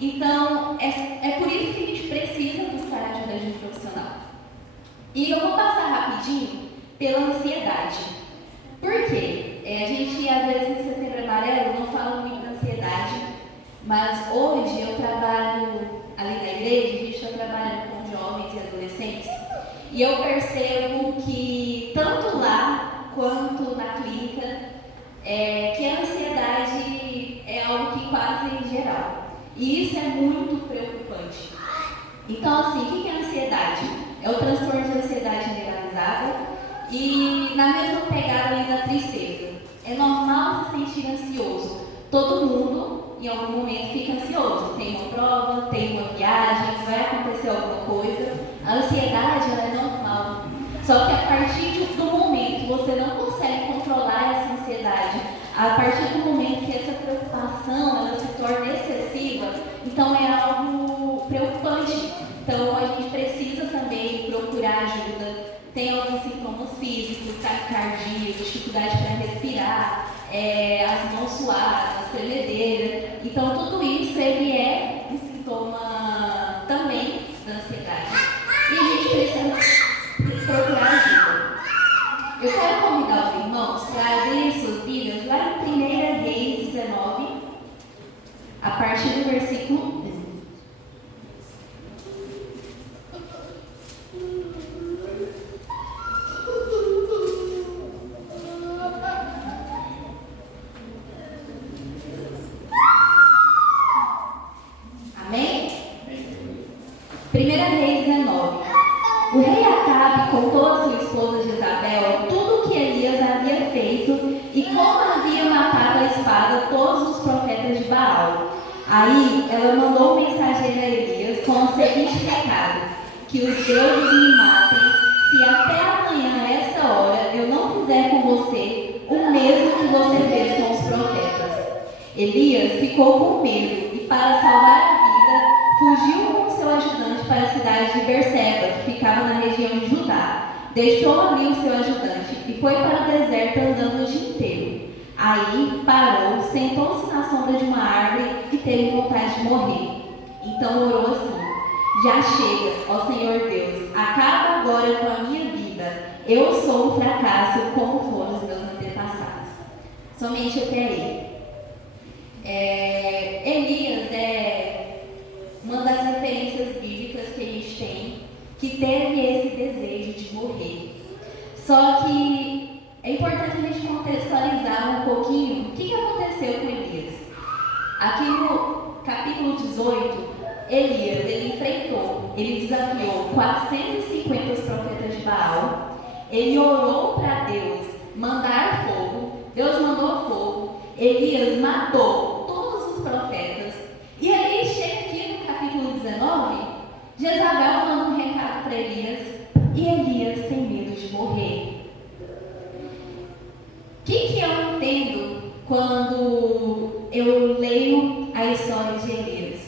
Então, é por isso que a gente precisa buscar a ajuda de um profissional. E eu vou passar rapidinho pela ansiedade. Por quê? A gente, às vezes, em Setembro Amarelo, não fala muito da ansiedade, mas hoje eu trabalho ali na igreja, a gente está trabalhando com jovens e adolescentes, e eu percebo que, tanto lá quanto na clínica, que a ansiedade é algo que quase é geral. E isso é muito preocupante. Então, assim, o que é a ansiedade? É o transtorno de ansiedade generalizada e na mesma pegada ali da tristeza. É normal se sentir ansioso. Todo mundo, em algum momento, fica ansioso. Tem uma prova, tem uma viagem, vai acontecer alguma coisa. A ansiedade, ela é normal. Só que a partir do momento que você não consegue controlar essa ansiedade, a partir do momento que essa preocupação ela se torna excessiva, então é algo preocupante. Então a gente precisa também procurar ajuda. Tem alguns sintomas físicos, taquicardia, dificuldade para respirar, as mãos suadas, tremedeira. Então tudo isso ele é um sintoma também da ansiedade. E a gente precisa procurar ajuda. Eu quero convidar os irmãos para abrir suas Bíblias lá em 1 Reis 19, a partir do versículo 1. Amém? 1 Reis 19. O rei Acabe contou a sua esposa Jezabel tudo o que Elias havia feito e como havia matado a espada todos os profetas de Baal. Aí ela mandou um mensageiro a Elias com o seguinte recado: que os deuses me matem se até amanhã a esta hora eu não fizer com você o mesmo que você fez com os profetas. Elias ficou com medo e, para salvar a vida, fugiu com seu ajudante para a cidade de Berseba, que ficava na região de Judá. Deixou ali o seu ajudante e foi para o deserto andando o dia inteiro. Aí parou, sentou-se na sombra de uma árvore e teve vontade de morrer. Então orou assim: já chega, ó Senhor Deus, acaba agora com a minha vida. Eu sou um fracasso como foram os meus antepassados. Somente até aí. Elias é uma das referências bíblicas que a gente tem, que teve esse desejo de morrer. Só que é importante a gente contextualizar um pouquinho o que aconteceu com Elias. Aqui no capítulo 18, Elias, ele desafiou 450 profetas de Baal. Ele orou para Deus mandar fogo. Deus mandou fogo. Elias matou todos os profetas. E aí chega aqui no capítulo 19, Jezabel manda um recado para Elias e Elias tem medo de morrer. O que eu entendo quando eu leio a história de Elias?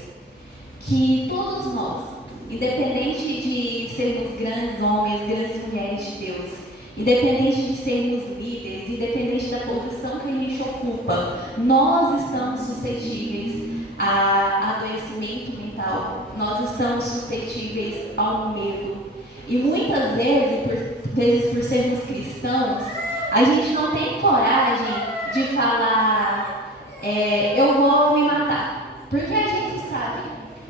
Que todos nós, independente de sermos grandes homens, grandes mulheres de Deus, independente de sermos líderes, independente da posição que a gente ocupa, nós estamos suscetíveis a adoecimento mental, nós estamos suscetíveis ao medo. E muitas vezes por sermos cristãos, a gente não tem coragem de falar, eu vou me matar, porque a gente sabe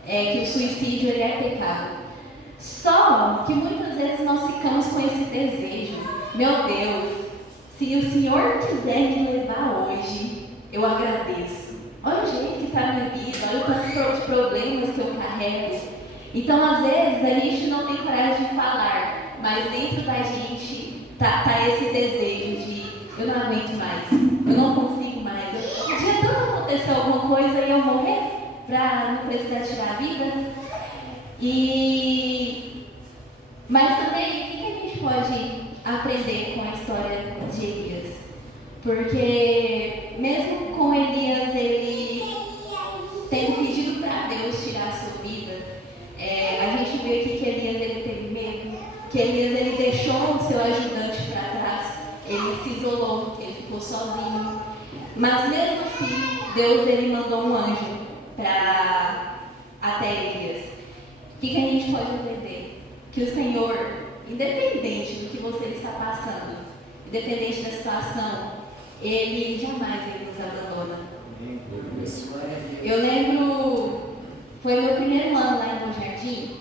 que o suicídio ele é pecado. Só que muitas vezes nós ficamos com esse desejo: meu Deus, se o Senhor quiser me levar hoje, eu agradeço. Olha o jeito que está a minha vida, olha o tanto de problemas que eu carrego. Então, às vezes, a gente não tem coragem de falar, mas dentro da gente tá esse desejo de: eu não aguento mais, eu não consigo mais. Podia tanto acontecer alguma coisa e eu morrer para não precisar tirar a vida. Mas também, o que a gente pode aprender com a história de Elias? Porque mesmo com Elias, ele tendo pedido para Deus tirar a sua vida, a gente vê aqui que Elias ele teve medo, que Elias ele deixou o seu ajudante para trás, ele se isolou, ele ficou sozinho. Mas mesmo assim, Deus ele mandou um anjo para até Elias. O que a gente pode aprender? Que o Senhor, independente do que você está passando, independente da situação, Ele jamais nos abandona. Eu lembro, foi o meu primeiro ano lá em Bom Jardim,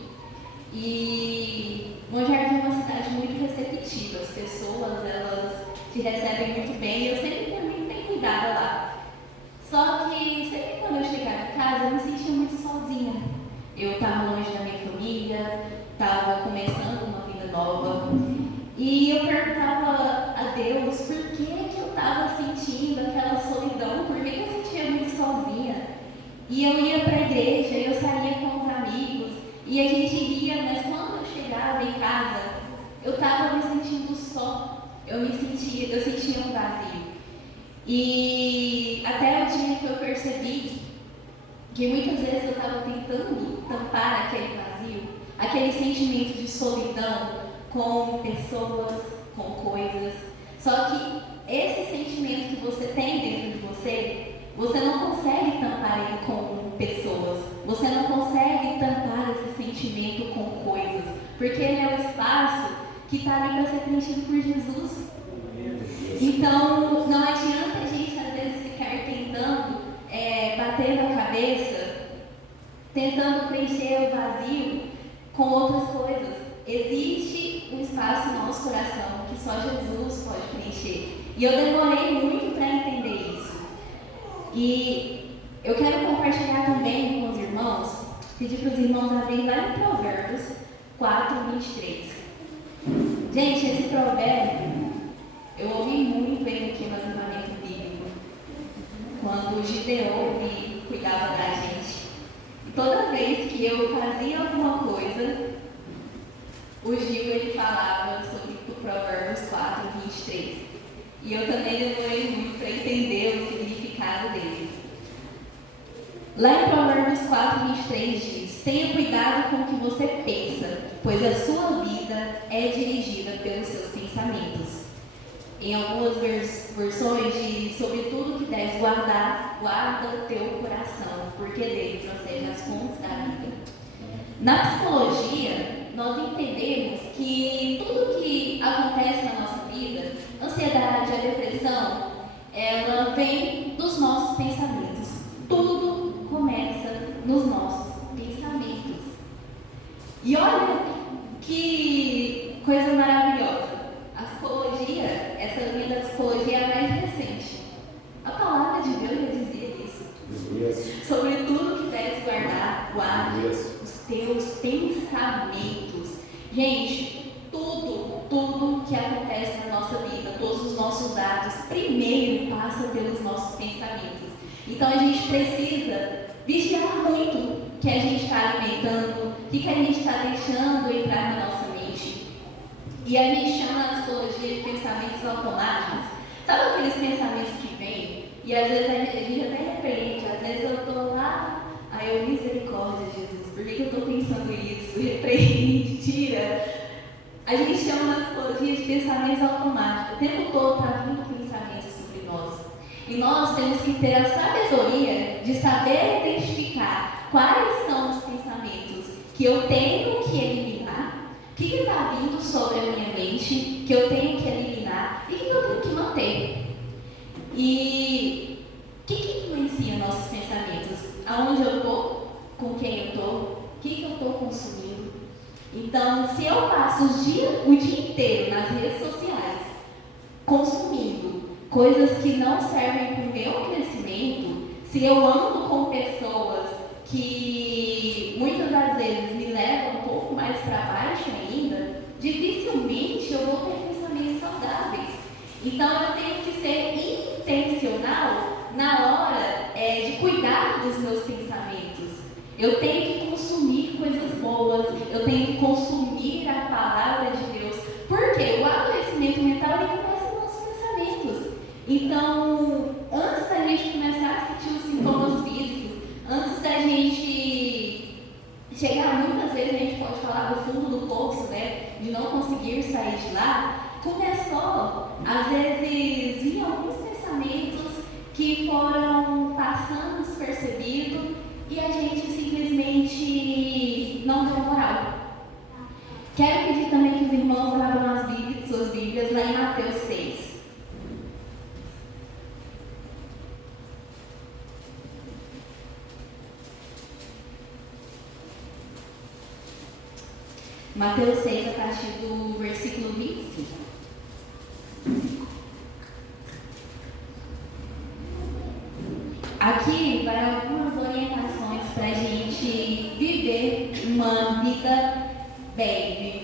e Bom Jardim é uma cidade muito receptiva, as pessoas, elas te recebem muito bem, e eu sempre fui muito bem cuidada lá. Só que sempre quando eu chegava em casa, eu me sentia muito sozinha. Eu estava longe da minha família, estava começando uma vida nova, e eu perguntava a Deus por que eu estava sentindo aquela solidão, por que eu sentia muito sozinha. E eu ia para a igreja, eu saía com os amigos, e a gente ria, mas quando eu chegava em casa, eu estava me sentindo só, eu sentia um vazio. E até o dia que eu percebi que muitas vezes eu estava tentando tampar aquele vazio, aquele sentimento de solidão com pessoas, com coisas. Só que esse sentimento que você tem dentro de você não consegue tampar ele com pessoas. Você não consegue tampar esse sentimento com coisas, porque ele é o espaço que está ali para ser preenchido por Jesus. Então, não adianta a gente às vezes ficar tentando bater na cabeça, tentando preencher o vazio com outras coisas. Existe um espaço no nosso coração que só Jesus pode preencher. E eu demorei muito para entender isso. E eu quero compartilhar também com os irmãos, pedir para os irmãos abrirem lá em Provérbios 4:23. Gente, esse provérbio eu ouvi muito ele aqui no acampamento bíblico, quando o Gideon cuidava da gente. E toda vez que eu fazia alguma coisa, o Gil ele falava sobre o Provérbios 4:23. E eu também demorei muito para entender o significado dele. Lá em Provérbios 4:23 diz: tenha cuidado com o que você pensa, pois a sua vida é dirigida pelos seus pensamentos. Em algumas versões diz: sobre tudo que deves guardar, guarda o teu coração, porque dele procedem as fontes da vida. Na psicologia, nós entendemos que tudo que acontece na nossa vida, a ansiedade, a depressão, ela vem dos nossos pensamentos. Tudo começa nos nossos pensamentos. E olha que coisa maravilhosa. A psicologia, essa linha da psicologia é a mais recente. A palavra de Deus já dizia isso. Sobre tudo que deves guardar, guarde os teus pensamentos. Gente, tudo que acontece na nossa vida, todos os nossos atos, primeiro passa pelos nossos pensamentos. Então a gente precisa vigiar muito o que a gente está alimentando, o que a gente está deixando entrar na nossa mente. E a gente chama a psicologia de pensamentos automáticos. Sabe aqueles pensamentos que vêm? E às vezes a gente até repreende, às vezes eu estou lá, aí eu, misericórdia, Jesus, por que eu estou pensando isso? Repreende, tira. A gente chama na psicologia de pensamentos automáticos. O tempo todo está vindo pensamentos sobre nós. E nós temos que ter a sabedoria de saber identificar quais são os pensamentos que eu tenho que eliminar, o que está vindo sobre a minha mente, que eu tenho que eliminar e que eu tenho que manter. E o que influencia nossos pensamentos? Aonde eu estou? Com quem eu estou? O que eu estou consumindo? Então, se eu passo o dia inteiro nas redes sociais, consumindo coisas que não servem para o meu crescimento, se eu ando com pessoas que muitas das vezes me levam um pouco mais para baixo ainda, dificilmente eu vou ter pensamentos saudáveis. Então, eu tenho que ser intencional na hora de cuidar dos meus pensamentos. Eu tenho que consumir coisas boas, eu tenho que consumir a palavra de Deus, porque o adoecimento mental ele começa nos nossos pensamentos. Então, antes da gente começar a sentir os sintomas físicos, antes da gente chegar, muitas vezes a gente pode falar do fundo do poço, né, de não conseguir sair de lá, começou, às vezes, vir alguns pensamentos que foram passando despercebidos e a gente simplesmente Mateus 6, a partir do versículo 25. Aqui vai algumas orientações para a gente viver uma vida bem,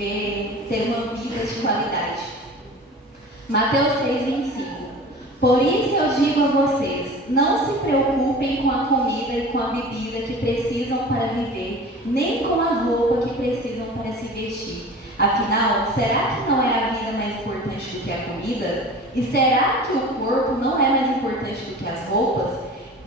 ter uma vida de qualidade. Mateus 6, 25. Por isso eu digo a vocês, não se preocupem com a comida e com a bebida que precisam para viver, nem com a roupa que precisam para se vestir. Afinal, será que não é a vida mais importante do que a comida? E será que o corpo não é mais importante do que as roupas?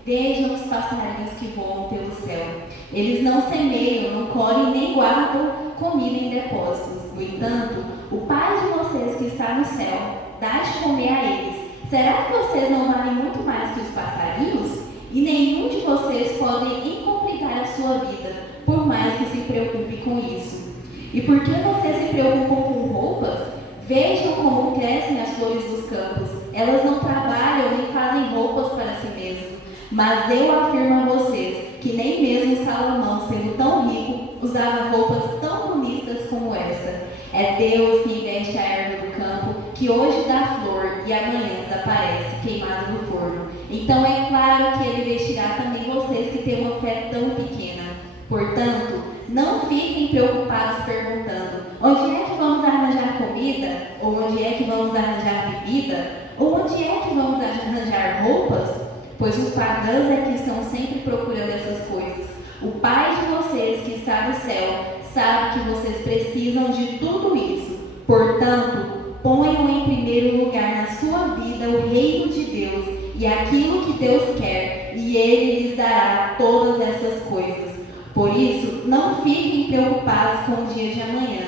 Vejam os passarinhos que voam pelo céu. Eles não semeiam, não colhem nem guardam comida em depósitos. No entanto, o Pai de vocês que está no céu dá de comer a eles. Será que vocês não valem muito mais que os passarinhos? E nenhum de vocês pode incomplicar a sua vida, por mais que se preocupe com isso. E por que vocês se preocupam com roupas? Vejam como crescem as flores dos campos. Elas não trabalham nem fazem roupas para si mesmas. Mas eu afirmo a vocês que nem mesmo Salomão, sendo tão rico, usava roupas tão bonitas como essa. É Deus que veste a erva do campo, que hoje dá flor e amanhã desaparece, queimado no forno. Então é claro que Ele vestirá também vocês que têm uma fé tão pequena. Portanto, não fiquem preocupados perguntando: onde é que vamos arranjar comida? Ou onde é que vamos arranjar bebida? Ou onde é que vamos arranjar roupas? Pois os pagãos é que estão sempre procurando essas coisas. O Pai de vocês que está no céu sabe que vocês precisam de tudo isso. Portanto, ponham em primeiro lugar na sua vida o reino de Deus e aquilo que Deus quer, e Ele lhes dará todas essas coisas. Por isso, não fiquem preocupados com o dia de amanhã,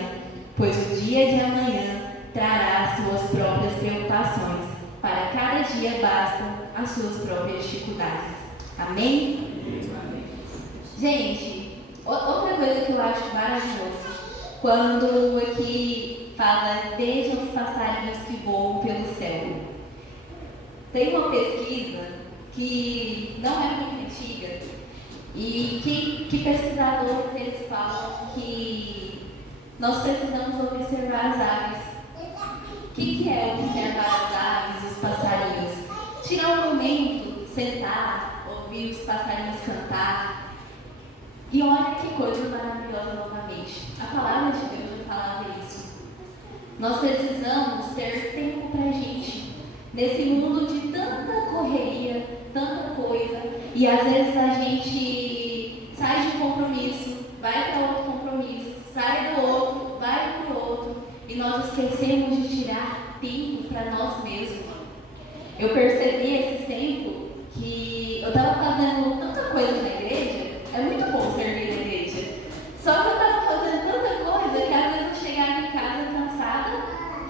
pois o dia de amanhã trará suas próprias preocupações. Para cada dia bastam as suas próprias dificuldades. Amém? Gente, outra coisa que eu acho maravilhosa, quando aqui fala, vejam os passarinhos que voam pelo céu. Tem uma pesquisa que não é muito antiga e que pesquisadores eles falam que nós precisamos observar as aves. O que é observar as aves, os passarinhos? Tirar um momento, sentar, ouvir os passarinhos cantar. E olha que coisa maravilhosa novamente. A palavra de Deus já falava isso. Nós precisamos ter tempo para a gente. Nesse mundo de tanta correria, tanta coisa. E às vezes a gente sai de um compromisso, vai para outro compromisso, sai do outro, vai para o outro. E nós esquecemos de tirar tempo para nós mesmos. Eu percebi esse tempo que eu estava fazendo tanta coisa na igreja. É muito bom servir na igreja. Só que eu estava fazendo tanta coisa que às vezes eu chegava em casa cansada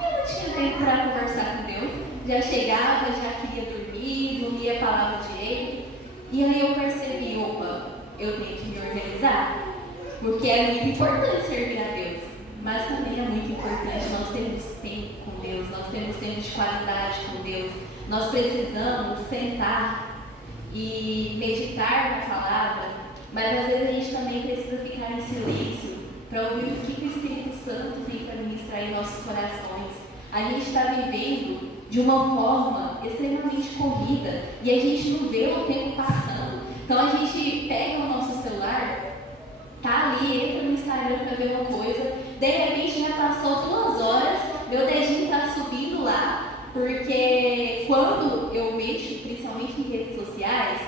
e eu não tinha tempo para conversar com Deus. Já chegava, já queria dormir, não lia a palavra direito. E aí eu percebi, opa, eu tenho que me organizar. Porque é muito importante servir a Deus. Mas também é muito importante nós termos tempo com Deus, nós temos tempo de qualidade com Deus. Nós precisamos sentar e meditar na palavra, mas às vezes a gente também precisa ficar em silêncio para ouvir o que o Espírito Santo tem para ministrar em nossos corações. A gente está vivendo de uma forma extremamente corrida e a gente não vê o tempo passando. Então a gente pega o nosso celular, tá ali, entra no Instagram para ver uma coisa, de repente já passou 2 horas, meu dedinho está subindo lá, porque quando eu mexo, principalmente em redes sociais,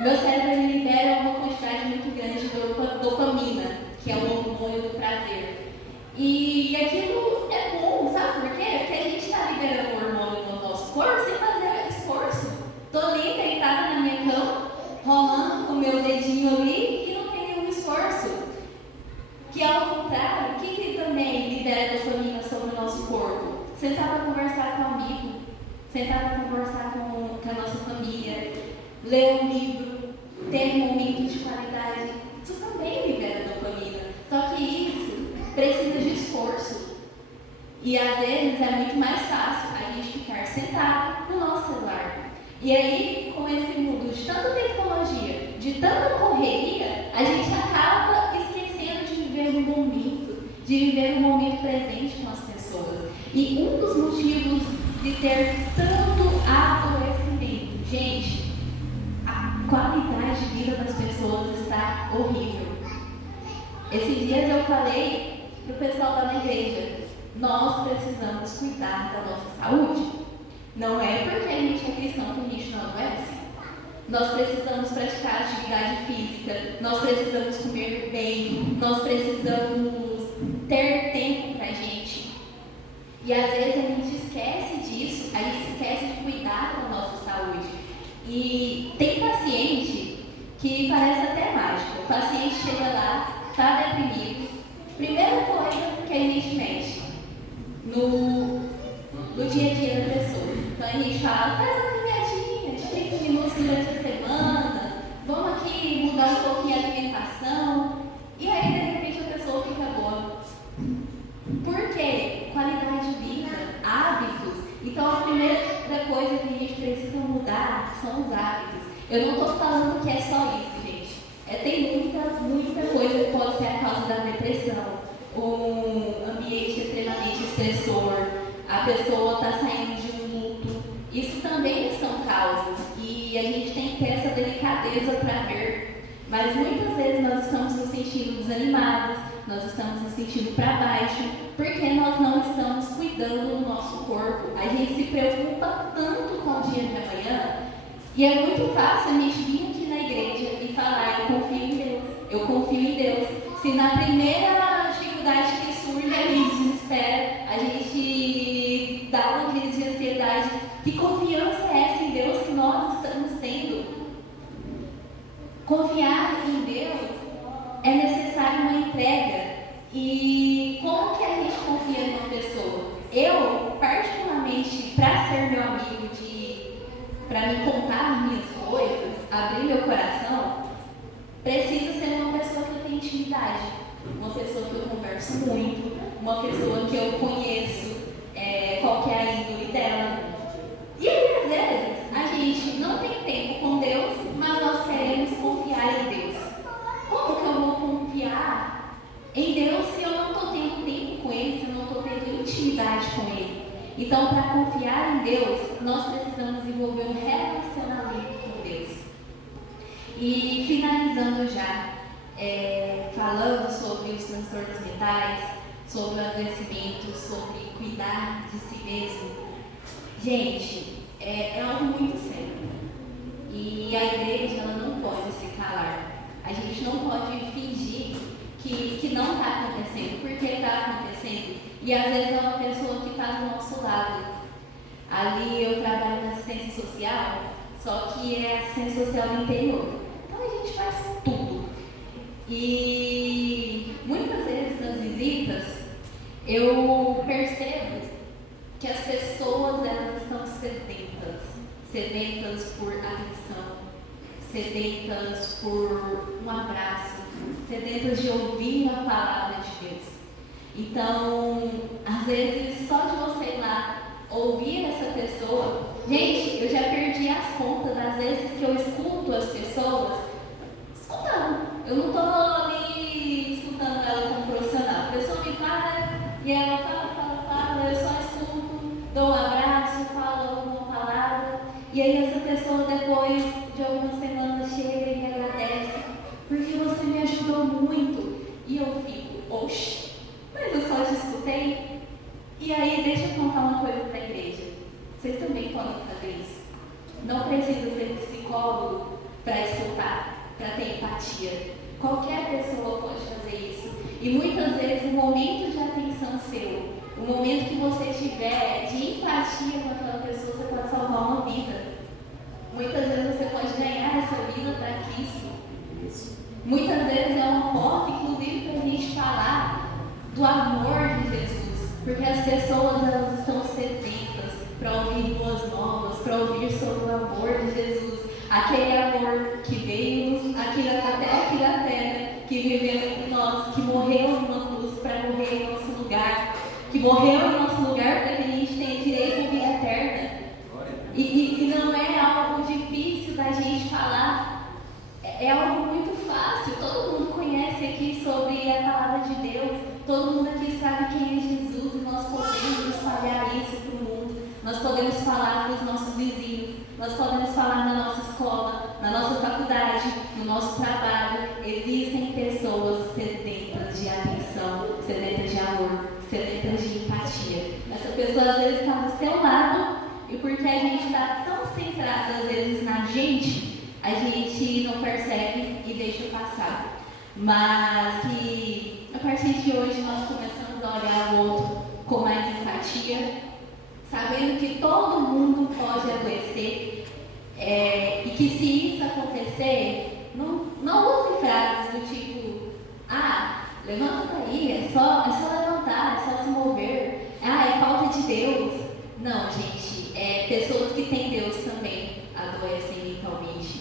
meu cérebro libera uma quantidade muito grande de dopamina, que é o hormônio do prazer. E aquilo é bom, sabe por quê? Porque a gente está liberando o hormônio no nosso corpo sem fazer esforço. Estou ali deitada na minha cama, rolando com o meu dedinho ali e não tem nenhum esforço. Que ao contrário, o que também libera dopamina sobre o nosso corpo? Sentar para conversar com um amigo, sentar para conversar com a nossa família, ler um livro, ter um momento de qualidade. Isso também libera dopamina. Só que isso precisa de esforço. E às vezes é muito mais fácil a gente ficar sentado no nosso celular. E aí, com esse mundo de tanta tecnologia, de tanta correria, a gente acaba esquecendo de viver no momento de viver o momento presente com as pessoas. E um dos motivos de ter tanto adoecimento, gente, a qualidade de vida das pessoas está horrível. Esses dias eu falei para o pessoal da minha igreja, nós precisamos cuidar da nossa saúde. Não é porque a gente é cristão que a gente não adoece. Nós precisamos praticar atividade física, nós precisamos comer bem, nós precisamos ter tempo para a gente. E às vezes a gente esquece disso, a gente esquece de cuidar da nossa saúde. E tem paciente que parece até mágico. O paciente chega lá, está deprimido. Primeira coisa que a gente mexe no dia a dia da pessoa. Então a gente fala, faz uma caminhadinha de 30 minutos durante a semana, vamos aqui mudar um pouquinho a alimentação. E aí de repente a pessoa fica boa. Por quê? Qualidade de vida, hábitos. Então a primeira coisa que a gente precisa mudar são os hábitos. Eu não estou falando que é só isso, gente. Tem muita coisa que pode ser a causa da depressão. Um ambiente extremamente estressor, a pessoa está saindo de um luto. Isso também são causas e a gente tem que ter essa delicadeza para ver. Mas muitas vezes nós estamos nos sentindo desanimados, nós estamos nos sentindo para baixo, porque nós não estamos cuidando do nosso corpo. A gente se preocupa tanto com o dia de amanhã e é muito fácil a gente vir aqui na igreja e falar, eu confio em Deus, eu confio em Deus. Se na primeira dificuldade que surge a gente desespera, a gente dá uma crise de ansiedade. Que confiança é essa em Deus que nós estamos tendo? Confiar em Deus é necessário uma entrega. E como que a gente confia numa pessoa? Eu, particularmente, para ser meu amigo, para me contar minhas coisas, abrir meu coração, preciso ser uma pessoa que eu tenho intimidade, uma pessoa que eu converso muito, uma pessoa que eu conheço qual que é a índole dela. E aí, às vezes, a gente não tem tempo com Deus, mas nós queremos confiar em Deus. Como que eu vou confiar em Deus se eu não estou tendo tempo com Ele, se eu não estou tendo intimidade com Ele? Então, para confiar em Deus, nós precisamos desenvolver um relacionamento com Deus. E finalizando já, falando sobre os transtornos mentais, sobre o adoecimento, sobre cuidar de si mesmo, gente, é algo muito sério. E a igreja ela não pode se calar. A gente não pode fingir que não está acontecendo, porque está acontecendo. E às vezes é uma pessoa que está do nosso lado. Ali eu trabalho na assistência social, só que é assistência social do interior. Então a gente faz tudo. E muitas vezes nas visitas eu percebo que as pessoas elas estão sedentas por atenção, sedentas por um abraço, sedentas de ouvir a palavra de Deus. Então, às vezes, só de você ir lá ouvir essa pessoa, gente, eu já perdi as contas das vezes que eu escuto as pessoas escutando. Eu não estou ali escutando ela como profissional. A pessoa me para e ela fala, eu só escuto, dou um abraço, falo alguma palavra, e aí essa pessoa depois de algumas semanas chega e me agradece, porque você me ajudou muito. E eu fico, oxe, mas eu só te escutei. E aí, deixa eu contar uma coisa para a igreja. Vocês também podem fazer isso. Não precisa ser psicólogo para escutar, para ter empatia. Qualquer pessoa pode fazer isso. E muitas vezes o momento de atenção seu, o momento que você tiver de empatia com aquela pessoa, você pode salvar uma vida. Muitas vezes você pode ganhar essa vida para Cristo. Muitas vezes é uma porta, inclusive, para a gente falar do amor de Jesus. Porque as pessoas elas estão sedentas para ouvir boas novas, para ouvir sobre o amor de Jesus. Aquele amor que veio até aqui na terra, que viveu entre nós, que morreu numa cruz para morrer em nosso lugar, que morreu em nosso lugar para que a gente tenha direito à vida eterna. E não é algo difícil da gente falar, é algo muito fácil, todo mundo conhece a aqui sobre a palavra de Deus. Todo mundo aqui sabe quem é Jesus e nós podemos espalhar isso para o mundo. Nós podemos falar para os nossos vizinhos, nós podemos falar na nossa escola, na nossa faculdade, no nosso trabalho. Existem pessoas sedentas de atenção, sedentas de amor, sedentas de empatia. Essa pessoa às vezes está do seu lado e porque a gente está tão centrado às vezes na gente, a gente não percebe e deixa passar. Mas que a partir de hoje nós começamos a olhar o outro com mais empatia, sabendo que todo mundo pode adoecer, e que se isso acontecer, não use frases do tipo: ah, levanta daí, é só levantar, é só se mover, ah, é falta de Deus. Não, gente, pessoas que têm Deus também adoecem mentalmente.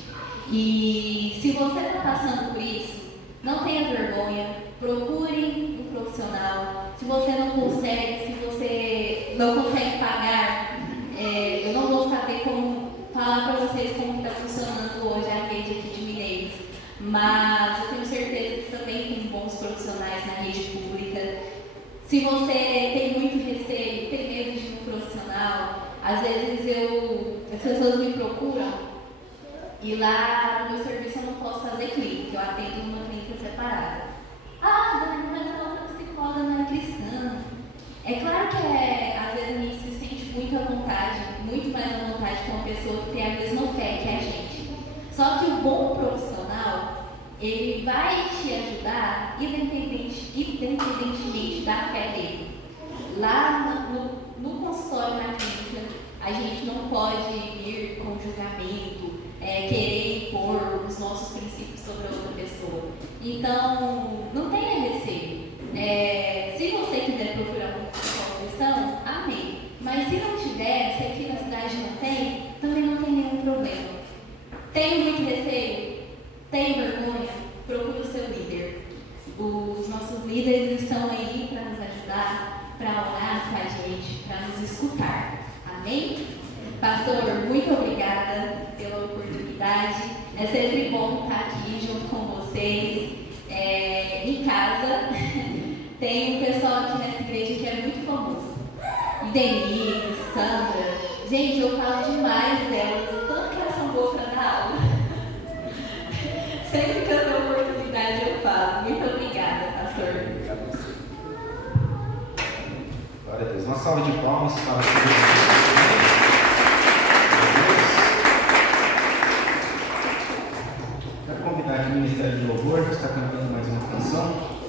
E se você está passando por isso, não tenha vergonha, procure um profissional. Se você não consegue, se você não consegue pagar, eu não vou saber como falar para vocês como está funcionando hoje a rede aqui de Mineiros, mas eu tenho certeza que também tem bons profissionais na rede pública. Se você tem muito receio, tem medo de um profissional, às vezes as pessoas me procuram e lá no meu serviço eu não posso fazer clínica, eu atendo numa clínica separada. Ah, Dani, mas a outra psicóloga não é cristã. É claro que às vezes a gente se sente muito à vontade, muito mais à vontade com uma pessoa que tem a mesma fé que a gente. Só que o bom profissional, ele vai te ajudar independentemente da fé dele. Lá no consultório, na clínica, a gente não pode vir com julgamento, querer impor os nossos princípios sobre a outra pessoa. Então, não tenha receio. Se você quiser procurar um psicólogo cristão, amém. Mas se não tiver, se aqui na cidade não tem, também não tem nenhum problema. Tem muito receio? Tem vergonha? Procure o seu líder. Os nossos líderes estão aí para nos ajudar, para orar com a gente, para nos escutar. Amém? Pastor, muito obrigada pela oportunidade. É sempre bom estar aqui junto com vocês. Em casa, tem um pessoal aqui nessa igreja que é muito famoso. Denise, Sandra. Gente, eu falo demais delas, o tanto que elas são boas para dar aula. Sempre que eu tenho oportunidade eu falo. Muito obrigada, pastor. Obrigado a você. Glória a Deus. Uma salva de palmas para o Senhor. Quero convidar aqui o Ministério de Louvor, que está cantando mais uma canção.